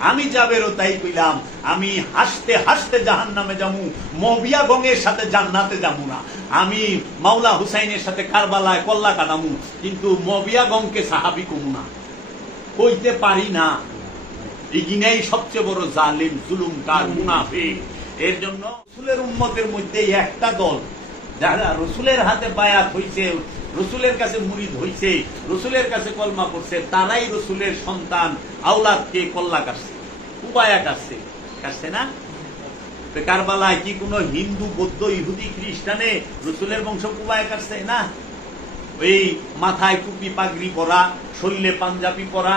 আমি যাবেরও তাই কইলাম, আমি হাসতে হাসতে জাহান নামে যামু, মবিয়া গঙ্গের সাথে জান্নাতে যামু না। আমি মাওলা হুসাইনের সাথে কারবালায় কল্লা কাটামু, কিন্তু মবিয়া গঙ্গকে সাহাবি কমু না। কইতে পারি না এগিনাই সবচেয়ে বড় জালিম জুলুম কার মুনাফিক। এর জন্য রসুলের উম্মতের মধ্যে একটা দল, যারা রসুলের হাতে বায়াত হইছে রসুলের কাছে মুরিদ হইছে, রসুলের কাছে কলমা করছে তারাই রসুলের সন্তান, আওলাদকে কল্লা কাটছে উপায়া কাটছে। কাটছে না? কারবালায় কি কোনো হিন্দু, বৌদ্ধ, ইহুদি, খ্রিস্টানে রসুলের বংশ কুবায় কাটছে না? এই মাথায় টুপি পাগড়ি পরা, শরীরে পাঞ্জাবি পরা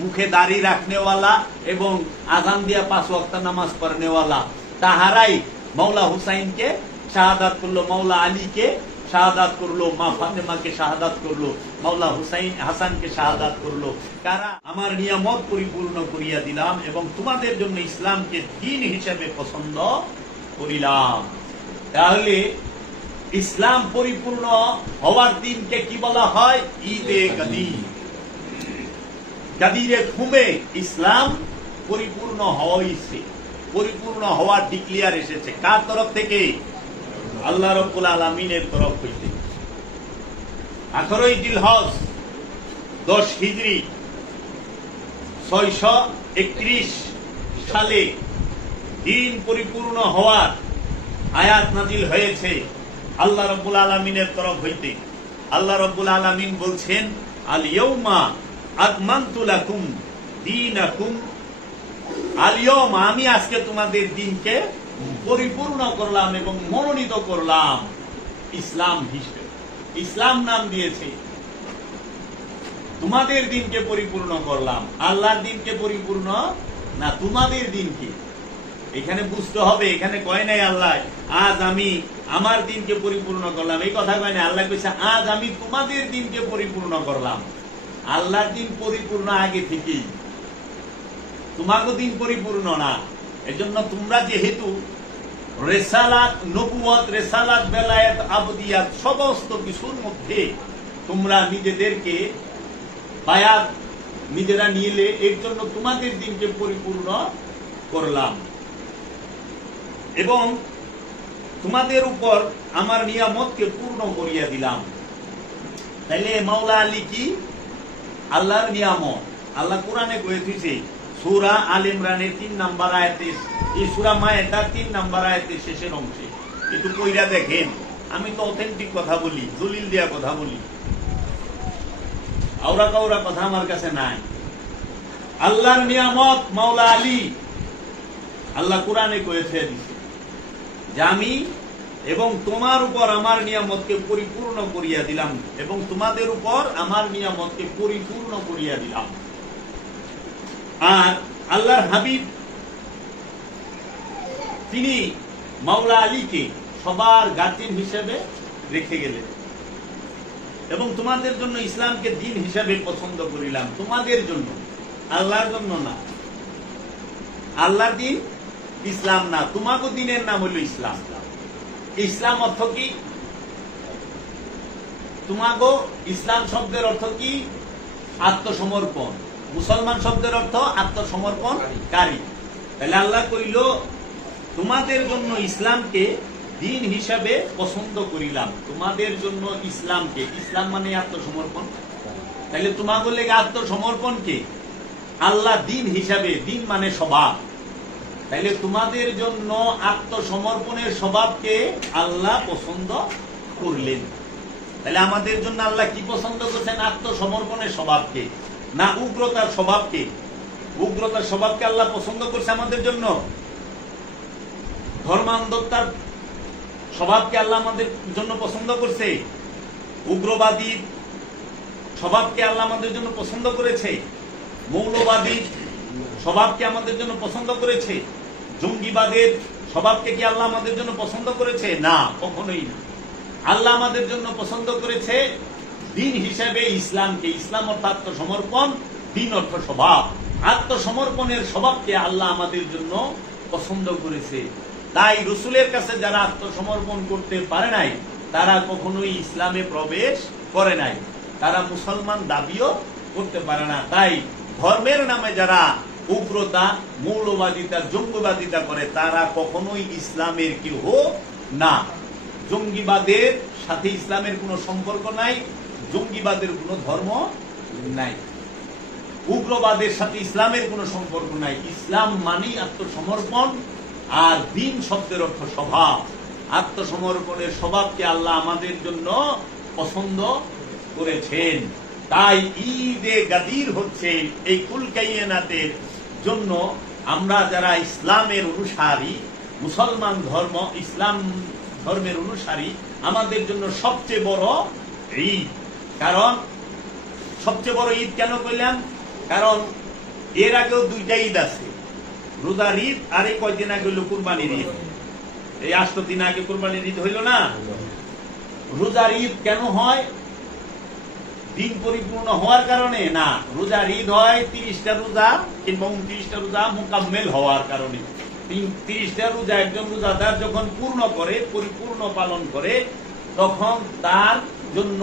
মুখে দাড়ি রাখনেওয়ালা এবং আজান দিয়া পাঁচ ওয়াক্ত নামাজ পড়নেওয়ালা, তাহারাই মৌলা হুসাইনকে, শাহাদাত করল মৌলা আলীকে শাহাদাত করল, মা ফাতেমাকে শাহাদাত করল মৌলা হুসাইন হাসানকে শাহাদাত করল। কারা আমার নিয়ামত পরিপূর্ণ করিয়া দিলাম এবং তোমাদের জন্য ইসলামকে দিন হিসেবে পছন্দ করিলাম। তাহলে ইসলাম পরিপূর্ণ হওয়ার দিনকে কি বলা হয়? ঈদে গাদির। গাদিরে ঘুমে ইসলাম পরিপূর্ণ হয়েছে, পরিপূর্ণ হওয়ার ডিক্লিয়ার এসেছে। কার তরফ থেকে? আল্লাহ রব্বুল আলমিনের তরফ হইতে। আঠারোই জিলহজ, দশ হিজড়ি ছয়শো একত্রিশ সালে দিন পরিপূর্ণ হওয়ার আয়াত নাজিল হয়েছে আল্লাহ রব্বুল আলমিনের তরফ হইতে। আল্লাহ রব্বুল আলমিন বলছেন আল ইয়ৌমা আকমান্তু লাকুম দীনাকুম। আল ইয়ৌমা আমি আজকে তোমাদের দিনকে পরিপূর্ণ করলাম এবং মনোনীত করলাম ইসলাম হিসেবে। ইসলাম নাম দিয়েছে। তোমাদের দিনকে পরিপূর্ণ করলাম। আল্লাহর দিনকে পরিপূর্ণ না তোমাদের দিনকে? এখানে বুঝতে হবে, এখানে কয় নাই আল্লাহ, আজ আমি আমার দিনকে পরিপূর্ণ করলাম। এই কথা কয় নাই, আল্লাহ কইছে, আজ আমি তোমাদের দিনকে পরিপূর্ণ করলাম। আল্লাহর দিন পরিপূর্ণ আগে থেকেই। তোমাকে দিন পরিপূর্ণ না। এজন্য তোমরা যেহেতু রেসালাত নবুয়ত রেসালাত, বেলায়েত, আবদিয়াত সমস্ত কিছুর মধ্যে তোমরা নিজেদেরকে বায়াত নিজেরা নিলে, এর জন্য তোমাদের দিনকে পরিপূর্ণ করলাম। এবং তোমাদের উপর আমার নিয়ামতকে পূর্ণ করিয়া দিলাম। তাইলে মাওলা আলী কি? আল্লাহর নিয়ামত। আল্লাহ কোরআনে কয়ে দিয়েছে সুরা আল ইমরানের তিন নাম্বার আয়াতে এই সুরা মায়ের তিন নাম্বার আয়াতের শেষের অংশে। একটু কইরা দেখেন, আমি তো অথেন্টিক কথা বলি, দলিল দেয়া কথা বলি। আওরা কাউরা কথা আমার কাছে নাই। আল্লাহর নিয়ামত মাওলা আলী। আল্লাহ কোরআনে কয়েছে দিছে। যে আমি এবং তোমার উপর আমার নিয়ামতকে পরিপূর্ণ করিয়া দিলাম এবং তোমাদের উপর আমার নিয়ামতকে পরিপূর্ণ করিয়া দিলাম। আর আল্লাহর হাবিব তিনি মাওলা আলীকে সবার গার্জিয়ান হিসেবে রেখে গেলেন। এবং তোমাদের জন্য ইসলামকে দিন হিসাবে পছন্দ করিলাম। তোমাদের জন্য, আল্লাহর জন্য না। আল্লাহর দিন ইসলাম না। তোমাকে দিনের নাম হলো ইসলাম। ইসলাম অর্থ কি? তোমাগো ইসলাম শব্দের অর্থ কি? আত্মসমর্পণ। মুসলমান শব্দের অর্থ আত্মসমর্পণকারী। তাহলে আল্লাহ কইল, তোমাদের জন্য ইসলামকে দিন হিসাবে পছন্দ করিলাম। তোমাদের জন্য ইসলামকে। ইসলাম মানে আত্মসমর্পণ। তাহলে তোমাকে লেগে আত্মসমর্পণকে আল্লাহ দিন হিসাবে, দিন মানে স্বভাব। তাইলে তোমাদের জন্য আত্মসমর্পণের স্বভাবকে আল্লাহ পছন্দ করলেন। তাহলে আমাদের জন্য আল্লাহ কি পছন্দ করছেন? আত্মসমর্পণের স্বভাবকে না উগ্রতার স্বভাবকে উগ্রতার স্বভাবকে আল্লাহ পছন্দ করছে আমাদের জন্য? ধর্মান্ধতার স্বভাবকে আল্লাহ আমাদের জন্য পছন্দ করছে? উগ্রবাদী স্বভাবকে আল্লাহ আমাদের জন্য পছন্দ করেছে? মৌলবাদী স্বভাবকে আমাদের জন্য পছন্দ করেছে? জঙ্গিবাদের স্বভাবকে কি আল্লাহ আমাদের জন্য পছন্দ করেছে? না, কখনোই না। আল্লাহ আমাদের জন্য পছন্দ করেছে দিন হিসেবে ইসলামকে ইসলাম অর্থ আত্মসমর্পণ, দিন অর্থ স্বভাব। আত্মসমর্পণের স্বভাবকে আল্লাহ আমাদের জন্য পছন্দ করেছে। তাই রসুলের কাছে যারা আত্মসমর্পণ করতে পারে নাই, তারা কখনোই ইসলামে প্রবেশ করে নাই। তারা মুসলমান দাবিও করতে পারে না। তাই ধর্মের নামে যারা উগ্রতা, মৌলবাদিতা, জঙ্গিবাদিতা করে, তারা কখনোই ইসলামের কেউ না। জঙ্গিবাদের সাথে ইসলামের কোনো সম্পর্ক নাই জঙ্গিবাদের কোনো ধর্ম নাই। উগ্রবাদের সাথে ইসলামের কোনো সম্পর্ক নাই। ইসলাম মানেই আত্মসমর্পণ আর দিন শব্দের অর্থ স্বভাব আত্মসমর্পণের স্বভাবকে আল্লাহ আমাদের জন্য পছন্দ করেছেন। তাই ঈদে গাদির হচ্ছে এই কুলকাইনাতের জন্য আমরা যারা ইসলামের অনুসারী, মুসলমান ধর্ম, ইসলাম ধর্মের অনুসারী, আমাদের জন্য সবচেয়ে বড় ঈদ। কারণ সবচেয়ে বড় ঈদ কেন কইলাম কারণ এর আগেও দুইটা ঈদ আছে। রোজার ঈদ আর এই কয়দিন আগে হইল কুরবানির ঈদ। এই আষ্ট দিন আগে কুরবানির ঈদ হইল না। রোজার ঈদ কেন হয়? দিন পরিপূর্ণ হওয়ার কারণে না, রোজার ঈদ হয় তিরিশটা রোজা কিংবা উনত্রিশটা রোজা মোকাম্মেল হওয়ার কারণে। তিরিশটা রোজা একজন রোজাদার যখন পূর্ণ করে, পরিপূর্ণ পালন করে, তখন তার জন্য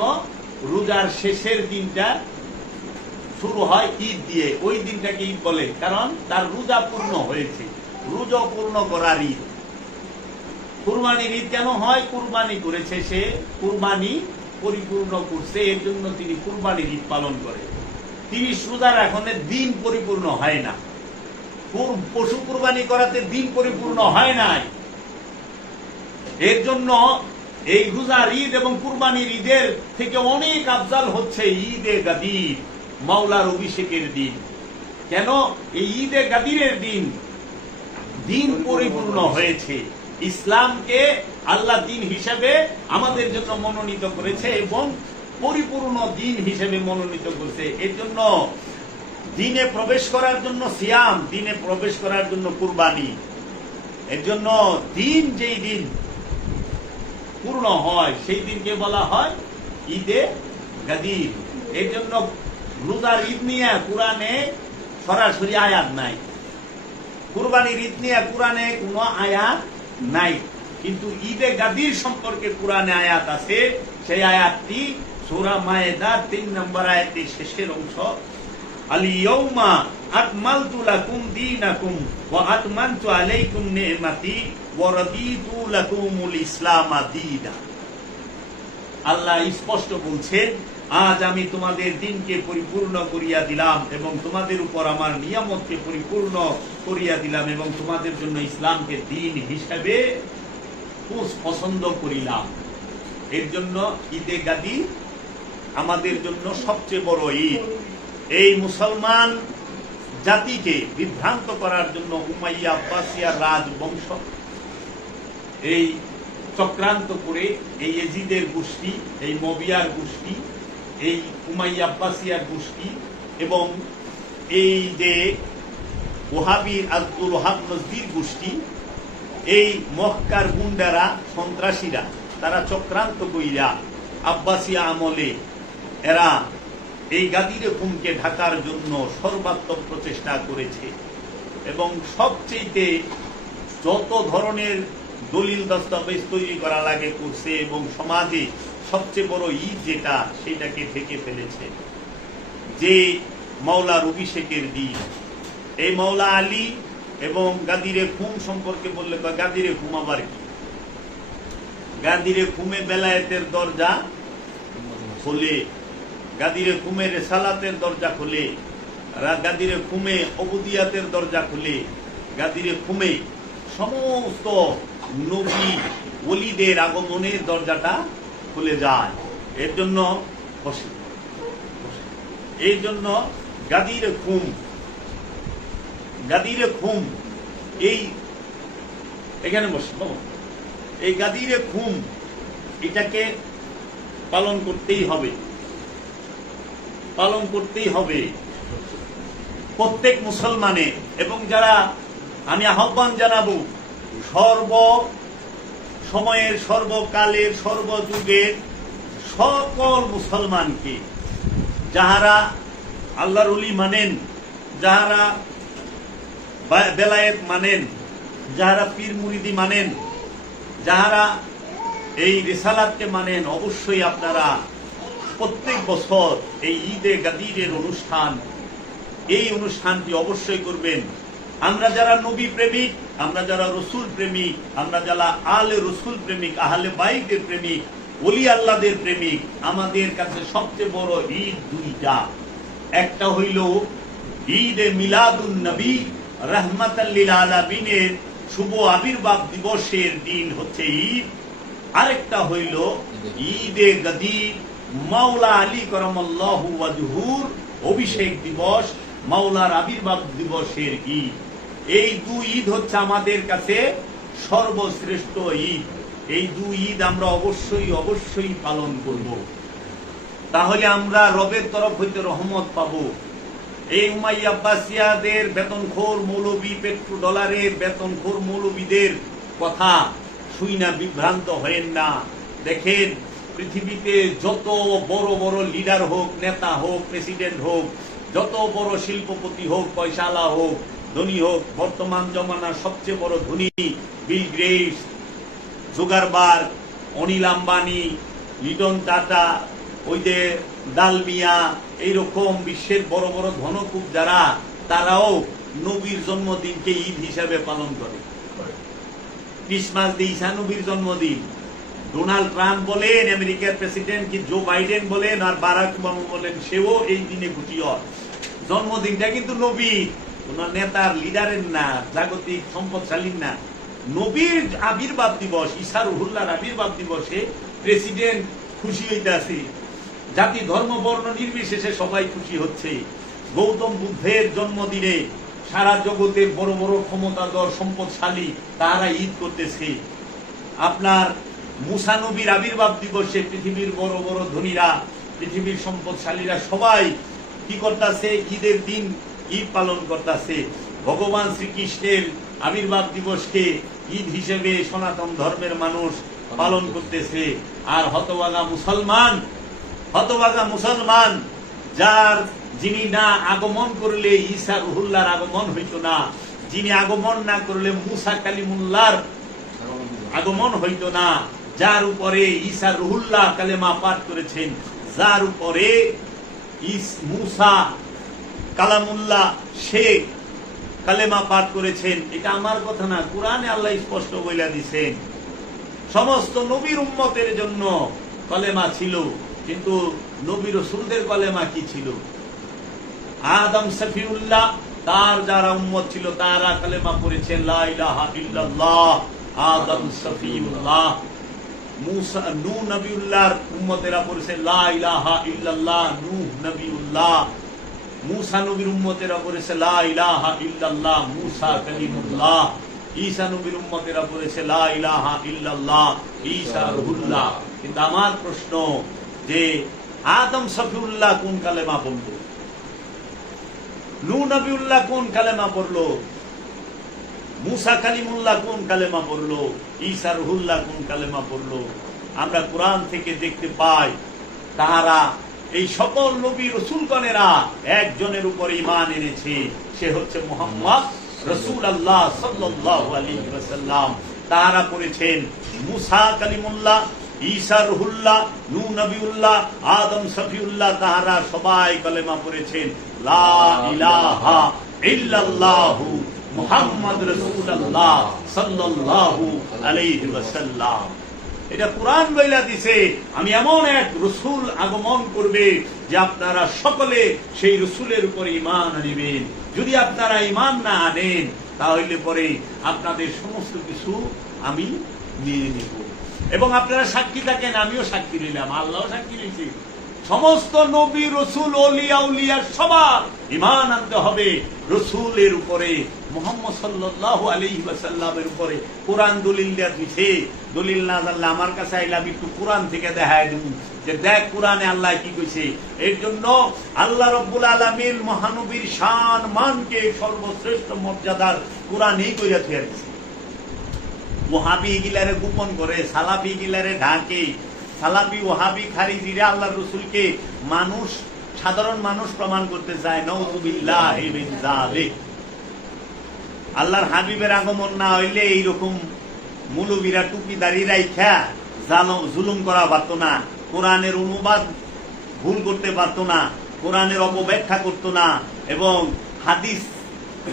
রোজার শেষের দিনটা শুরু হয় ঈদ দিয়ে। ওই দিনটাকে ঈদ বলে, কারণ তার রোজা পূর্ণ হয়েছে। রোজা পূর্ণ করার ঈদ। কুরবানির ঈদ কেন হয়? কুরবানি করেছে সে, কুরবানি পরিপূর্ণ করছে, এর জন্য তিনি কুরবানির ঈদ পালন করে। তিরিশ রোজার এখন দিন পরিপূর্ণ হয় না। পশু কুরবানি করাতে দিন পরিপূর্ণ হয় নাই। এর জন্য এই রোজার ঈদ এবং কুরবানির ঈদের থেকে অনেক আফজাল হচ্ছে ঈদে গাদির, মাওলার অভিষেকের দিন। কেন? এই ঈদে গাদিরের দিন দিন পরিপূর্ণ হয়েছে। ইসলামকে আল্লাহ দিন হিসেবে আমাদের জন্য মনোনীত করেছে এবং পরিপূর্ণ দিন হিসেবে মনোনীত করেছে। এর জন্য দিনে প্রবেশ করার জন্য সিয়াম, দিনে প্রবেশ করার জন্য কুরবানি। এর জন্য দিন যেই দিন পূর্ণ হয়, সেই দিনকে বলা হয় ঈদে গাদির এর জন্য রোজার ঈদ নিয়ে কোরআনে সরাসরি আয়াত নাই। কুরবানির ঈদ নিয়ে কোরআনে কোনো আয়াত নাই। কিন্তু ঈদে গাদির সম্পর্কে কোরআনে আয়াত আছে। সেই আয়াতটি সূরা মায়েদা তিন নম্বর আয়াতের শেষের অংশ ওয়া আতমামতু আলাইকুম ইসলাম আল্লাহ স্পষ্ট বলছেন, আজ আমি তোমাদের দিনকে পরিপূর্ণ করিয়া দিলাম এবং তোমাদের উপর আমার নিয়ামতকে পরিপূর্ণ করিয়া দিলাম এবং তোমাদের জন্য ইসলামকে দিন হিসাবে পছন্দ করিলাম। এর জন্য ঈদে গাদি আমাদের জন্য সবচেয়ে বড় ঈদ। এই মুসলমান জাতিকে বিভ্রান্ত করার জন্য উমাইয়া আব্বাসিয়া রাজবংশ, এই চক্রান্ত করে এই এজিদের গোষ্ঠী, এই মবিয়ার গোষ্ঠী, এই উমাইয়া আব্বাসিয়ার গোষ্ঠী এবং এই যে ওহাবির আব্দুল ওহাব নজদির গোষ্ঠী, এই মক্কার গুন্ডারা, সন্ত্রাসীরা, তারা চক্রান্ত কইরা আব্বাসিয়া আমলে এরা এই গাদিরে খুমকে ঢাকার জন্য সর্বাত্মক প্রচেষ্টা করেছে। এবং সবচেয়ে যত ধরনের দলিল দস্তাবেজ তৈরি করা লাগে করছে এবং সমাজে সবচেয়ে বড় ঈদ যেটা, সেটাকে ঢেকে ফেলেছে। যে মাওলার অভিষেকের দিন। এই মাওলা আলী এবং গাদিরে খুম সম্পর্কে বললে গাদিরে খুম আবার কি? গাদিরে খুমে বেলায়েতের দরজা খোলে। গাদিরে খুমে রেসালাতের দরজা খোলে। গাদিরে খুমে অবুদিয়াতের দরজা খোলে। গাদিরে খুমে সমস্ত নবী ওলিদের আগমনের দরজাটা খুলে যায়। এর জন্য বসে। এই জন্য গাদিরে খুম গাদিরে খুম এই এখানে বসে। এই গাদিরে খুম এটাকে পালন করতেই হবে। পালন করতেই হবে। প্রত্যেক মুসলমানের এবং যারা আমি আহ্বান জানাব, সর্ব সময়ের, সর্বকালের, সর্বযুগের সকল মুসলমানকে, যাহারা আল্লাহর অলি মানেন, যাহারা বেলায়েত মানেন, যাহারা পীর মুরিদি মানেন, যাহারা এই রিসালাতকে মানেন, অবশ্যই আপনারা প্রত্যেক বছর এই ঈদে গাদিরের অনুষ্ঠান। এই অনুষ্ঠানটি অবশ্যই করবেন। আমরা যারা নবী প্রেমিক, আমরা যারা রসুল প্রেমিক, আমরা যারা আলে রসুল প্রেমিক, আহলে বাইকের প্রেমিক অলি আল্লাদের প্রেমিক, আমাদের কাছে সবচেয়ে বড় ঈদ দুইটা। একটা হইল ঈদ এ মিলাদুন নবী রহমাতাল্লিল আলামিনের শুভ আবির্ভাব দিবসের দিন হচ্ছে ঈদ। আরেকটা হইল ঈদ এ গদির মাওলা আলী ওয়াজহুর অভিষেক দিবস, মাওলার আবির্ভাব দিবসের ঈদ। এই দুই ঈদ হচ্ছে আমাদের কাছে সর্বশ্রেষ্ঠ ঈদ। এই দুই ঈদ আমরা অবশ্যই অবশ্যই পালন করব। তাহলে আমরা রবের তরফ হইতে রহমত পাবো। এই উমাই আব্বাসিয়াদের বেতনখোর মৌলবী পেট্রো ডলারের বেতনখোর মৌলবীদের কথা শুই না বিভ্রান্ত হয়েন না। দেখেন পৃথিবীতে যত বড় বড় লিডার হোক নেতা হোক প্রেসিডেন্ট হোক যত বড় শিল্পপতি হোক পয়সালা হোক ধনী হোক বর্তমান জমানার সবচেয়ে বড় ধনী Bill Gates Zuckerberg Anil Ambani Liton Tata ওই যে ডালমিয়া এইরকম বিশ্বের বড় বড় ধনকুব যারা তারাও নবীর জন্মদিনকে ঈদ হিসাবে পালন করে। ক্রিসমাস দিয়ে ঈসা নবীর জন্মদিন। ডোনাল্ড ট্রাম্প বলেন, আমেরিকার প্রেসিডেন্ট কি জো বাইডেন বলেন আর বারাক ওবামা বলেন, সেও এই দিনে হয় জন্মদিনটা কিন্তু নবী কোন নেতার লিডারের না, জাগতিক সম্পদশালীর না। নবীর আবির্ভাব দিবস, ঈশা রুহুল্লার আবির্ভাব দিবসে প্রেসিডেন্ট খুশি হইতেছে। জাতি, ধর্ম, বর্ণ নির্বিশেষে সবাই খুশি হচ্ছে। গৌতম বুদ্ধের জন্মদিনে সারা জগতের বড় বড় ক্ষমতাধর সম্পদশালী তারা ঈদ করতেছে। আপনার মুসা নবীর আবির্ভাব দিবসে পৃথিবীর বড় বড় ধনীরা, পৃথিবীর সম্পদশালীরা সবাই কি করতেছে? ঈদের দিন ঈদ পালন করতেছে। ভগবান শ্রীকৃষ্ণের আবির্ভাব দিবসকে ঈদ হিসেবে সনাতন ধর্মের মানুষ পালন করতেছে। আর হতবাগা মুসলমান হতবাগা মুসলমান, যার যিনি না আগমন করলে ঈসা রুহুল্লার আগমন হইতো না, যিনি আগমন না করলে মুসা কালিমুল্লার আগমন হইতো না যার উপরে ঈসা রুহুল্লাহ কালেমা পাঠ করেছেন, যার উপরে ইস মুসা কালামুল্লাহ শেখ কালেমা পাঠ করেছেন। এটা আমার কথা না, কোরআনে আল্লাহ স্পষ্ট বইলা দিছেন। সমস্ত নবীর উম্মতের জন্য কলেমা ছিল, কিন্তু নবী রসুলদের কলেমা কি ছিল? আদম সফিউল্লাহ, তার যারা উম্মত ছিল, তারা কালেমা পড়েছেন, লা ইলাহা ইল্লাল্লাহ, আদম সফিউল্লাহ। পড়েছে লা ইলাহা ইল্লাল্লাহ কিন্তু আমার প্রশ্ন যে আদম সফিউল্লাহ কোন কালেমা বলল নূ নবিউল্লাহ কোন কালেমা পড়ল মুসা কালিমুল্লাহ কোন কালেমা পড়ল? ঈসা রুহুল্লাহ কোন কালেমা পড়ল? আমরা কোরআন থেকে দেখতে পাই, তাহারা এই সকল নবী রসুলগণেরা একজনের উপর ইমান এনেছে। সে হচ্ছে মোহাম্মদ রসুল আল্লাহ ওয়াসাল্লাম। তাহারা করেছেন মুসা কালিমুল্লাহ, ঈসা রুহুল্লাহ নূ নবিউল্লাহ, আদম সফিউল্লাহ, তাহারা সবাই কালেমা পড়েছেন। লা ইলাহা ইল্লাল্লাহু মুহাম্মদ রাসূলুল্লাহ সাল্লাল্লাহু আলাইহি ওয়াসাল্লাম। এটা কোরআন বইলা দিছে, আমি এমন এক রসুল আগমন করবে যে আপনারা সকলে সেই রসুলের উপর ইমান আনিবেন। যদি আপনারা ইমান না আনেন, তাহলে পরে আপনাদের সমস্ত কিছু আমি নিয়ে নেব। এবং আপনারা সাক্ষী থাকেন, আমিও সাক্ষী নিলাম আল্লাহ সাক্ষী নিয়েছি সমস্ত নবী রসুল অলিয়া উলিয়ার সবার ইমান আনতে হবে। রসুলের উপরে, মোহাম্মদ সাল্লাহ আলী সাল্লামের উপরে কোরআন দলিল দেওয়া দিছে দলিল না জানলে আমার কাছে আইলে আমি একটু কোরআন থেকে দেখায় দেব যে দেখ কোরআনে আল্লাহ কি কইছে। এর জন্য আল্লাহ রব্বুল আলমীর মহানবীর শান মানকে সর্বশ্রেষ্ঠ মর্যাদার কোরআনই কইরা থুয়ে দিছে। গিলারে গোপন করে, সালাফি গিলারে ঢাকে সালাফি ওহাবি খারিজিরা আল্লাহ রসুলকে মানুষ, সাধারণ মানুষ প্রমাণ করতে চায়। নৌজুবিল্লাহ আল্লাহর হাবিবের আগমন না হইলে এইরকম মুলুবিরা টুপি দাঁড়িয়ে রাইখা জুলুম করা পারতো না। কোরআনের অনুবাদ ভুল করতে পারতো না। কোরআনের অপব্যাখ্যা করতো না এবং হাদিস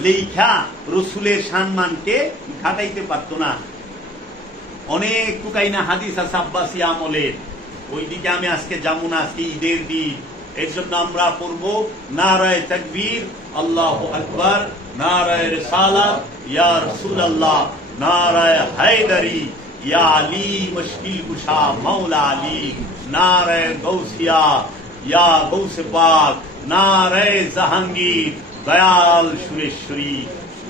লেখা রসুলের সম্মানকে ঘাটাইতে পারতো না। অনেক টুকাইনা হাদিস আছে আব্বাসী আমলের ওইদিকে আমি আজকে যাব না, আজকে ঈদের দিন। এর জন্য আমরা পড়ব নারায় তাকবীর, আল্লাহ আকবার, নারায় রিসালাত, ইয়া রাসূলুল্লাহ, নারায় হায়দারি, ইয়া আলী মুশকিল কুশা, মাওলা আলী, নারায় গৌসিয়া, ইয়া গৌসে পাক, নারায় জাহাঙ্গীর, দয়াল সুরেশ্বরী।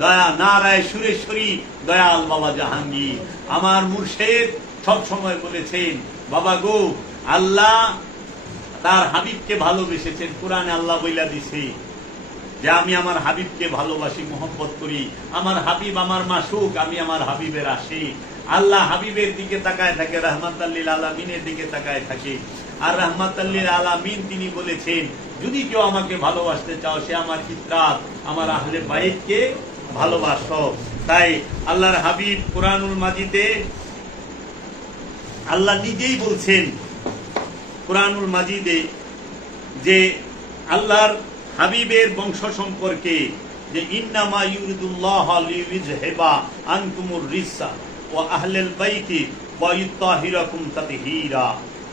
দয়া নারায় সুরেশ্বরী, দয়াল বাবা জাহাঙ্গীর আমার মুর্শেদ সব সময় বলেছেন, বাবা গো, আল্লাহ তার হাবিবকে ভালোবেসেছেন, কোরআনে আল্লাহ বইলা দিছে যে আমি আমার হাবিবকে ভালোবাসি, মোহব্বত করি। আমার হাবিব আমার মাসুক, আমি আমার হাবিবের আসি আল্লাহ হাবিবের দিকে তাকায় থাকে রহমত আল্লিল আলমিনের দিকে তাকায় থাকে। আর রহমত আল্লিল আলমিন তিনি বলেছেন, যদি কেউ আমাকে ভালোবাসতে চাও, সে আমার ইতরাত আমার আহলে বাইতকে ভালোবাসো। তাই আল্লাহর হাবিব কোরআনুল মাজিদে আল্লাহ নিজেই বলছেন, কোরআনুল মাজিদে যে আল্লাহর হাবিবের বংশ সম্পর্কে যে ইন্নামা ইউরিদুল্লাহ লিইউযহিবা আনকুমুর রিসা ওয়া আহলাল বাইতি ওয়া ইউতাহিরাকুম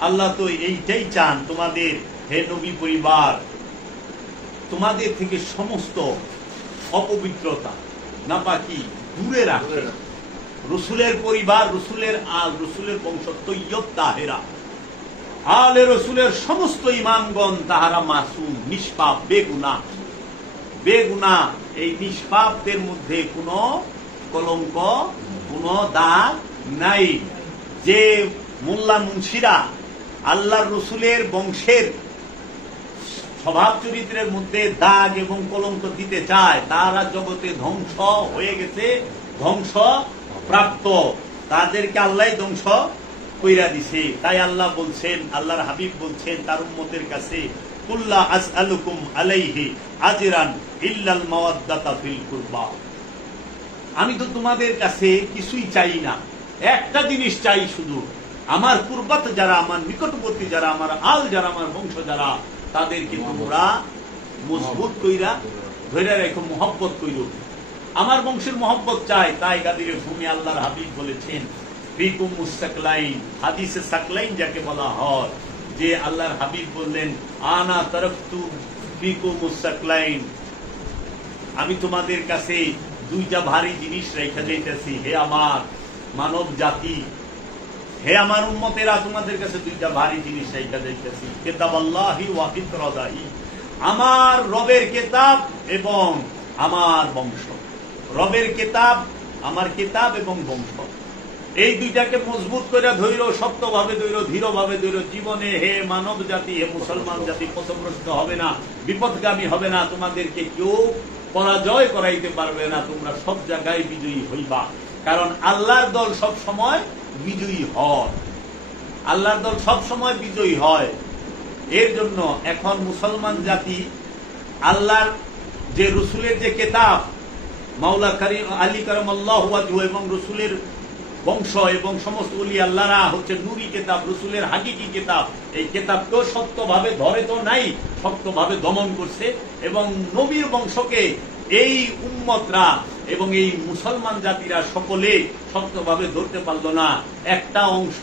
আল্লাহ তো এইটাই চান তোমাদের, হে নবী পরিবার, তোমাদের থেকে সমস্ত অপবিত্রতা। নাপাকি দূরে রাখে। রসুলের পরিবার রসুলের আল রসুলের বংশ তৈয়ব তাহেরা। আলে রসুলের সমস্ত ইমামগণ তাহারা মাসুম নিষ্পাপ বেগুনা। বেগুনা এই নিষ্পাপদের মধ্যে কোনো কলঙ্ক কোনো দাগ নাই। যে মোল্লা মুন্সিরা আল্লাহ রসুলের বংশের স্বভাব চরিত্রের মধ্যে দাগ এবং কলঙ্ক দিতে চায়, তারা জগতে ধ্বংস হয়ে গেছে, ধ্বংস প্রাপ্ত। তাদেরকে আল্লাহ ধ্বংস কইরা দিছে। তাই আল্লাহ বলছেন, আল্লাহর হাবিব বলছেন তার উম্মতের কাছে আলাইহি আজরান ইল্লাল ফিল আমি তো তোমাদের কাছে কিছুই চাই না। একটা জিনিস চাই শুধু। আমার কুরবাত যারা, আমার নিকটবর্তী যারা, আমার আল যারা, আমার বংশ যারা তাদেরকে তোমরা মজবুত কইরা ধরে রেখো, মোহব্বত কইর। আমার বংশের মোহব্বত চাই, তাই গাদিরে ভূমি আল্লাহর হাবিব বলেছেন, বিকুম মুস্তাকলাইন হাদিসে সাকলাইন যাকে বলা হয়, যে আল্লাহর হাবিব বললেন, আনা মুস্তাকলাইন আমি তোমাদের কাছে দুইটা ভারী জিনিস রেখে যাইতেছি। হে আমার মানব জাতি হে আমার উম্মতেরা, তোমাদের কাছে দুইটা ভারী জিনিস রেখে যাইতেছি কেতাব আল্লাহি ওয়া ফিতরাদাহি আমার রবের কেতাব এবং আমার বংশ। রবের কেতাব, আমার কেতাব এবং বংশ। এই দুইটাকে মজবুত করে ধৈর শক্তভাবে ধৈর ধীরভাবে ধৈর জীবনে হে মানব জাতি, হে মুসলমান জাতি, পথভ্রষ্ট হবে না বিপদগামী হবে না, তোমাদেরকে কেউ পরাজয় করাইতে পারবে না, তোমরা সব জায়গায় বিজয়ী হইবা। কারণ আল্লাহর দল সব সময় বিজয়ী হয় আল্লাহর দল সব সময় বিজয়ী হয়। এর জন্য এখন মুসলমান জাতি আল্লাহর যে রসুলের যে কেতাব, মাওলা করিম আলী করম আল্লাহ এবং রসুলের বংশ এবং সমস্ত উলি আল্লাহরা হচ্ছে নুরি কেতাব, রসুলের হাকিকি কেতাব। এই কেতাব কেতাবকেও শক্তভাবে ধরে তো নাই, শক্তভাবে দমন করছে এবং নবীর বংশকে এই উম্মতরা এবং এই মুসলমান জাতিরা সকলে শক্তভাবে ধরতে পারল না। একটা অংশ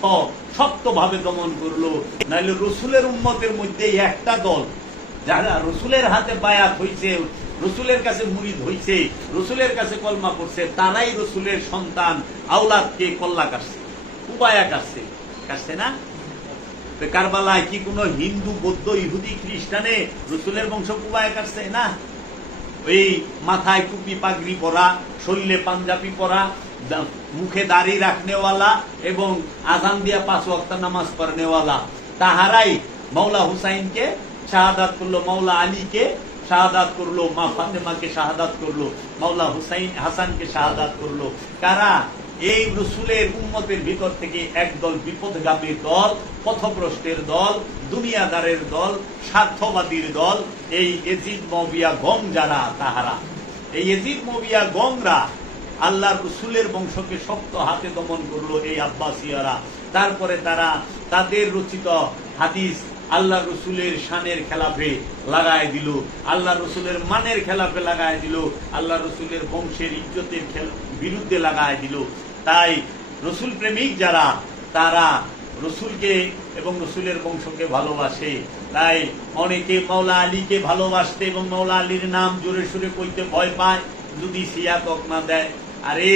শক্তভাবে দমন করল। নাইলে রসুলের উম্মতের মধ্যে একটা দল, যারা রসুলের হাতে বায়াত হইছে, রসুলের কাছে মুরিদ হইছে রসুলের কাছে কলমা করছে তারাই রসুলের সন্তান, আওলাদকে কল্লা কাটছে উপায়া কাটছে। কাটছে না? কারবালায় কি কোনো হিন্দু, বৌদ্ধ, ইহুদি, খ্রিস্টানে রসুলের বংশ কুবায়া কাটছে না? এই মাথায় টুপি পাগড়ি পরা, শরীরে পাঞ্জাবি পরা মুখে দাড়ি রাখনেওয়ালা এবং আজান দিয়া পাঁচ ওয়াক্ত নামাজ পড়নেওয়ালা। তাহারাই মৌলা হুসাইনকে শাহাদাত করল মৌলা আলীকে শাহাদাত করল, মা ফাতেমাকে শাহাদাত করল মৌলা হুসাইন হাসানকে শাহাদাত করল। কারা? এই রসুলের উম্মতের ভিতর থেকে একদল বিপদগামীর দল, পথভ্রষ্টের দল, দুনিয়াদারের দল, স্বার্থবাদীর দল, এই এজিদ মবিয়া গম যারা, তাহারা। এই এজিদ মবিয়া গমরা আল্লাহ রসুলের বংশকে শক্ত হাতে দমন করল এই আব্বাসিয়ারা। তারপরে তারা তাদের রচিত হাদিস আল্লাহ রসুলের শানের খেলাফে লাগায় দিল আল্লাহ রসুলের মানের খেলাফে লাগায় দিল আল্লাহ রসুলের বংশের ইজ্জতের বিরুদ্ধে লাগায় দিল। তাই রসুল প্রেমিক যারা, তারা রসুলকে এবং রসুলের বংশকে ভালোবাসে। তাই অনেকে মাওলা আলীকে ভালোবাসতে এবং মাওলা আলীর নাম জোরে সুরে কইতে ভয় পায়, যদি সিয়া তকমা দেয়। আরে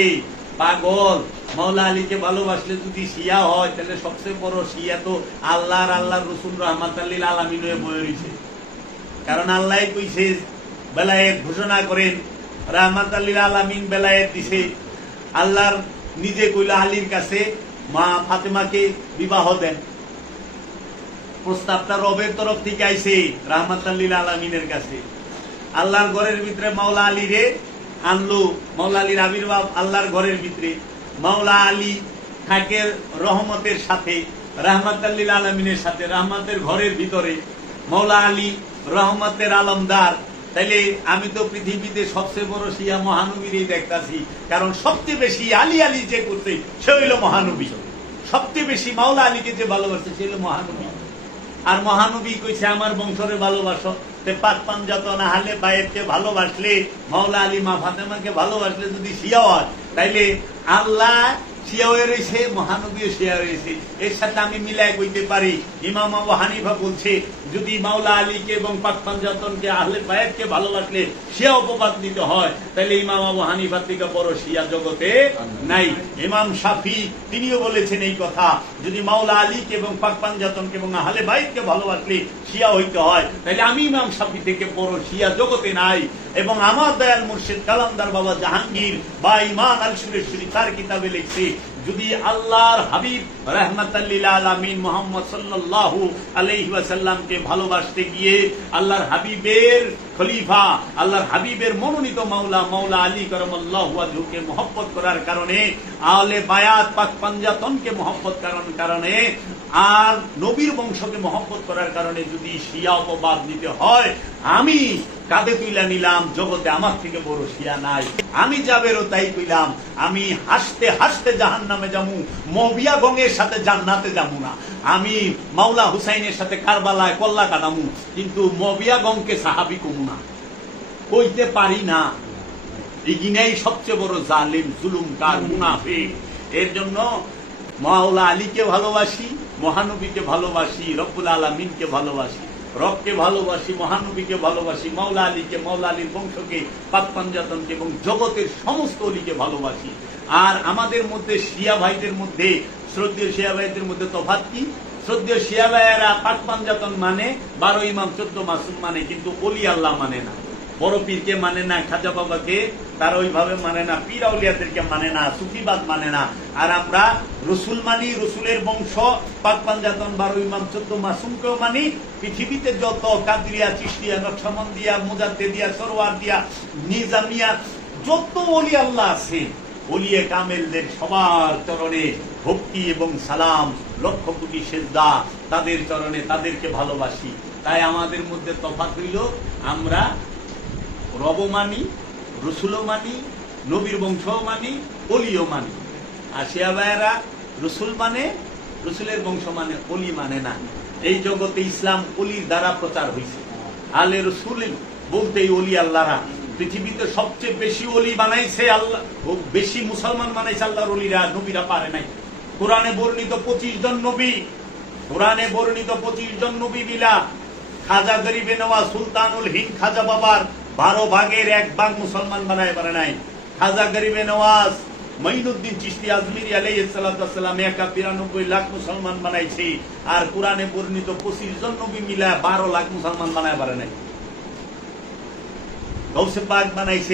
পাগল, মাওলা আলীকে ভালোবাসলে যদি শিয়া হয়, তাহলে সবচেয়ে বড় শিয়া তো আল্লাহর আল্লাহ রসুল রহমাত আল্লিল আলমিন হয়ে কারণ আল্লাহ কইছে, বেলায়েত ঘোষণা করেন, রহমাত আল্লিল আলমিন বেলায়েত দিছে। আল্লাহর নিজে কইল আলীর কাছে মা ফাতেমাকে বিবাহ দেন। প্রস্তাবটা রবের তরফ থেকে আইছে রহমাত আলমিনের কাছে। আল্লাহর ঘরের ভিতরে মাওলা আলী রে আনলো। মাওলা আলীর আবির্ভাব আল্লাহর ঘরের ভিতরে। মাওলা আলী থাকে রহমতের সাথে রহমত আল্লিল আলমিনের সাথে, রহমতের ঘরের ভিতরে। মাওলা আলী রহমতের আলমদার তাইলে আমি তো পৃথিবীতে সবচেয়ে বড় শিয়া মহানবীরই দেখতাছি। কারণ সবচেয়ে বেশি আলী আলী যে করছে, সে হইল মহানবী। সবচেয়ে বেশি মাওলা আলীকে যে ভালোবাসে সে হইল মহানবী। আর মহানবী কইছে, আমার বংশরে ভালোবাসো। পাক পাঞ্জাত না হালে বাইরকে ভালোবাসলে, মাওলা আলী মা ফাতেমাকে ভালোবাসলে যদি শিয়া হয়, তাইলে আল্লাহ শিয়া রয়েছে মহানবীও শিয়া রয়েছে এর সাথে আমি মিলাই কইতে পারি। ইমাম আবু হানিফা বলছে, যদি মাওলা আলীকে এবং পাক পাঞ্জাতনকে, আহলে বায়াতকে ভালোবাসলে শিয়া উপবাদ দিতে হয়, তাহলে ইমাম আবু হানিফার থেকে বড় শিয়া জগতে নাই। ইমাম শাফি, তিনিও বলেছেন এই কথা, যদি মাওলা আলীকে এবং পাক পাঞ্জাতনকে এবং আহলে বাইতকে ভালোবাসলে শিয়া হইতে হয়, তাহলে আমি ইমাম শাফি থেকে বড় শিয়া জগতে নাই। এবং আমার দয়াল মুর্শিদ কালামদার বাবা জাহাঙ্গীর বা ইমান আল সুরেশ্বরী তার কিতাবে লিখছে যদি আল্লাহর হাবিব রহমতাল্লিল আলমিন মোহাম্মদ সাল্লাল্লাহু আলাইহি ওয়াসাল্লামকে ভালোবাসতে গিয়ে আল্লাহর হাবিবের খলিফা, আল্লাহর হাবিবের মনোনীত মাওলা মাওলা আলী করমল্লাহু আজহুকে মহব্বত করার কারণে, আলে বায়াত পাক পাঞ্জাতনকে মহব্বত কারণ কারণে আর নবীর বংশকে মহব্বত করার কারণে যদি শিয়া অপবাদ নিতে হয়, আমি কাঁধে তুইলা নিলাম, জগতে আমার থেকে বড় শিয়া নাই। আমি যাবেরও তাই কইলাম, আমি হাসতে হাসতে জাহান নামে যামু মবিয়া গঙ্গের সাথে জান্নাতে যামু না। আমি মাওলা হুসাইনের সাথে কারবালায় কল্লা কাটামু, কিন্তু মবিয়া গঙ্গকে সাহাবি কমু না। কইতে পারি না এগিনাই সবচেয়ে বড় জালিম, জুলুম, কার মুনাফিক। এর জন্য মাওলা আলীকে ভালোবাসি মহানবীকে ভালোবাসি, রব্বুল আলমিনকে ভালোবাসি। রবকে ভালোবাসি, মহানবীকে ভালোবাসি মাওলা আলীকে মাওলা আলীর বংশকে পাক পাঞ্জাতনকে এবং জগতের সমস্ত অলিকে ভালোবাসি। আর আমাদের মধ্যে শিয়া ভাইদের মধ্যে, শ্রদ্ধেয় শিয়া ভাইদের মধ্যে তফাৎ কি? শ্রদ্ধেয় শিয়া ভাইয়েরা পাক পাঞ্জাতন মানে বারো ইমাম, চোদ্দ মাসুম মানে কিন্তু অলি আল্লাহ মানে না। বড় পীরকে মানে না, খাজা বাবাকে তারা ওইভাবে মানে না, পীর আউলিয়াদেরকে মানে না, সুফিবাদ মানে না। আর আমরা রসুল মানি, রসুলের বংশ, পাক পাঞ্জাতন, বারো ইমাম, চোদ্দ মাসুমকেও মানি। পৃথিবীতে যত কাদরিয়া চিস্তিয়া নকশামন দিয়া মুজাদ্দে দিয়া সরোয়ার দিয়া নিজামিয়া, যত অলি আল্লাহ আছে অলিয়ে কামেলদের সবার চরণে ভক্তি এবং সালাম, লক্ষ কোটি সেজদা, তাদের চরণে তাদেরকে ভালোবাসি। তাই আমাদের মধ্যে তফাৎ হইল, আমরা রব মানি, রসুলও মানি, নবীর বংশও মানি, অলিও মানি। আর শিয়া ভাইয়েরা, রসুল মানে রসুলের বংশ মানে অলি মানে না। এই জগতে ইসলাম অলির দ্বারা প্রচার হয়েছে আলে রসুল বলতেই অলি আল্লাহরা। পৃথিবীতে সবচেয়ে বেশি অলি বানাইছে আল্লাহ বেশি মুসলমান বানাইছে আল্লাহর অলিরা, নবীরা পারে নাই। কোরআনে বর্ণিত পঁচিশ জন নবী, কোরআনে বর্ণিত পঁচিশ জন নবী বিলা খাজা গরিবে নেওয়া সুলতানুল হিন্দ খাজা বাবার বারো ভাগের এক ভাগ মুসলমান বানায় নাই। খাজা গরিবে নওয়াজ মঈনুদ্দিন চিস্তি আজমিরি আলাইসালাম একা বিরানব্বই লাখ মুসলমান বানাইছে আর কোরআনে বর্ণিত পঁচিশ জন নবী মিলা বারো লাখ মুসলমান বানায় পারে নাই। বানাইছে।